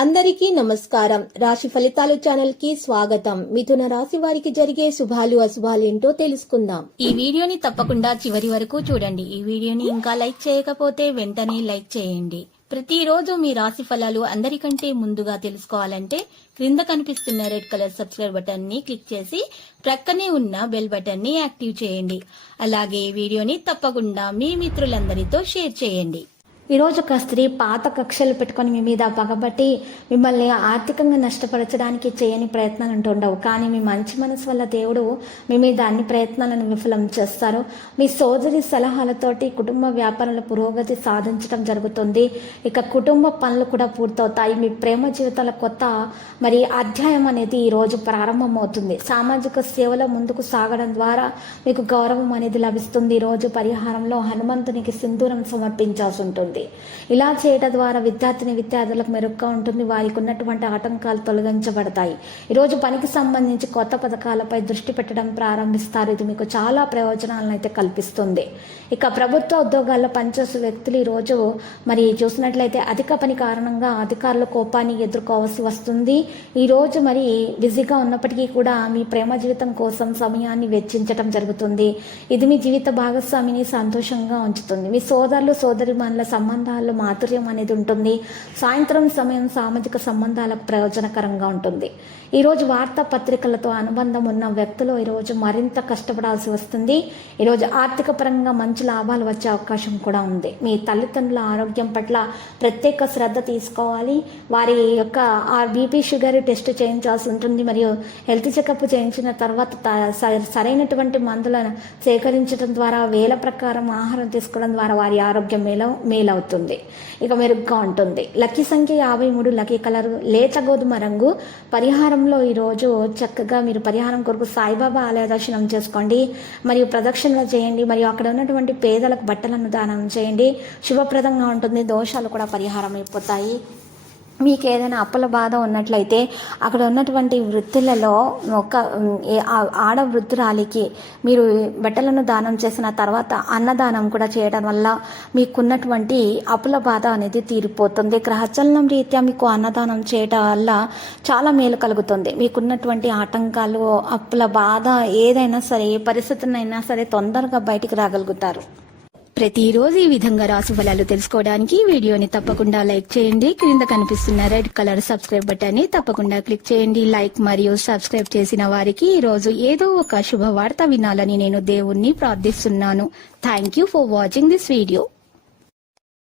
అందరికీ నమస్కారం. రాశి ఫలితాలు ఛానల్ కి స్వాగతం. మిథున రాశి వారికి జరిగే శుభాలు అశుభాలు ఏంటో తెలుసుకుందాం. ఈ వీడియోని తప్పకుండా చివరి వరకు చూడండి. ఈ వీడియోని ఇంకా లైక్ చేయకపోతే వెంటనే లైక్ చేయండి. ప్రతిరోజు మీ రాశి ఫలాలు అందరికంటే ముందుగా తెలుసుకోవాలంటే క్రింద కనిపిస్తున్న రెడ్ కలర్ సబ్స్క్రైబ్ బటన్ ని క్లిక్ చేసి ప్రక్కనే ఉన్న బెల్ బటన్ ని యాక్టివ్ చేయండి. అలాగే ఈ వీడియోని తప్పకుండా మీ మిత్రులందరితో షేర్ చేయండి. ఈరోజు ఒక స్త్రీ పాత కక్షలు పెట్టుకొని మీ మీద పగబట్టి మిమ్మల్ని ఆర్థికంగా నష్టపరచడానికి చేయని ప్రయత్నాలు ఉంటుండవు. కానీ మీ మంచి మనసు వల్ల దేవుడు మీ మీద అన్ని ప్రయత్నాలను విఫలం చేస్తారు. మీ సోదరి సలహాలతోటి కుటుంబ వ్యాపారాల పురోగతి సాధించడం జరుగుతుంది. ఇక కుటుంబ పనులు కూడా పూర్తవుతాయి. మీ ప్రేమ జీవితాల కొత్త అధ్యాయం అనేది ఈరోజు ప్రారంభమవుతుంది. సామాజిక సేవలో ముందుకు సాగడం ద్వారా మీకు గౌరవం అనేది లభిస్తుంది. ఈరోజు పరిహారంలో హనుమంతునికి సింధూరం సమర్పించాల్సి ఉంటుంది. ఇలా చేయడం ద్వారా విద్యార్థులకు మెరుగ్గా ఉంటుంది. వారికి ఉన్నటువంటి ఆటంకాలు తొలగించబడతాయి. ఈరోజు పనికి సంబంధించి కొత్త పథకాలపై దృష్టి పెట్టడం ప్రారంభిస్తారు. ఇది మీకు చాలా ప్రయోజనాలను అయితే కల్పిస్తుంది. ఇక ప్రభుత్వ ఉద్యోగాల్లో పనిచేసే వ్యక్తులు ఈరోజు చూసినట్లయితే అధిక పని కారణంగా అధికారుల కోపాన్ని ఎదుర్కోవాల్సి వస్తుంది. ఈరోజు బిజీగా ఉన్నప్పటికీ కూడా మీ ప్రేమ జీవితం కోసం సమయాన్ని వెచ్చించడం జరుగుతుంది. ఇది మీ జీవిత భాగస్వామిని సంతోషంగా ఉంచుతుంది. మీ సోదరులు సోదరిమణుల సంబంధాల్లో మాధుర్యం అనేది ఉంటుంది. సాయంత్రం సమయం సామాజిక సంబంధాలకు ప్రయోజనకరంగా ఉంటుంది. ఈరోజు వార్తాపత్రికలతో అనుబంధం ఉన్న వ్యక్తులు ఈరోజు మరింత కష్టపడాల్సి వస్తుంది. ఈరోజు ఆర్థిక పరంగా మంచి లాభాలు వచ్చే అవకాశం కూడా ఉంది. మీ తల్లిదండ్రుల ఆరోగ్యం పట్ల ప్రత్యేక శ్రద్ధ తీసుకోవాలి. వారి యొక్క బీపీ షుగర్ టెస్ట్ చేయించాల్సి ఉంటుంది. మరియు హెల్త్ చెకప్ చేయించిన తర్వాత సరైనటువంటి మందులను సేకరించడం ద్వారా వేల ప్రకారం ఆహారం తీసుకోవడం ద్వారా వారి ఆరోగ్యం మేలవుతుంది. ఇక మెరుగ్గా ఉంటుంది. లక్కీ సంఖ్య 53, లక్కీ కలర్ లేత గోధుమ రంగు. పరిహారంలో ఈరోజు చక్కగా మీరు పరిహారం కొరకు సాయిబాబా ఆలయ దర్శనం చేసుకోండి. ప్రదక్షిణలు చేయండి. అక్కడ ఉన్నటువంటి పేదలకు బట్టలను దానం చేయండి. శుభప్రదంగా ఉంటుంది. దోషాలు కూడా పరిహారం అయిపోతాయి. మీకు ఏదైనా అప్పుల బాధ ఉన్నట్లయితే అక్కడ ఉన్నటువంటి వృత్తులలో ఒక ఆడ వృద్ధురాలికి మీరు బట్టలను దానం చేసిన తర్వాత అన్నదానం కూడా చేయడం వల్ల మీకున్నటువంటి అప్పుల బాధ అనేది తీరిపోతుంది. గ్రహచలనం రీత్యా మీకు అన్నదానం చేయడం వల్ల చాలా మేలు కలుగుతుంది. మీకున్నటువంటి ఆటంకాలు, అప్పుల బాధ ఏదైనా సరే, ఏ పరిస్థితులైనా సరే తొందరగా బయటికి రాగలుగుతారు. ప్రతిరోజు ఈ విధంగా రాశి ఫలాలు తెలుసుకోవడానికి వీడియోని తప్పకుండా లైక్ చేయండి. క్రింద కనిపిస్తున్న రెడ్ కలర్ సబ్స్క్రైబ్ బటన్ ని తప్పకుండా క్లిక్ చేయండి. లైక్ మరియు సబ్స్క్రైబ్ చేసిన వారికి ఈ రోజు ఏదో ఒక శుభవార్త వినాలని నేను దేవుణ్ణి ప్రార్థిస్తున్నాను. Thank you for watching this video.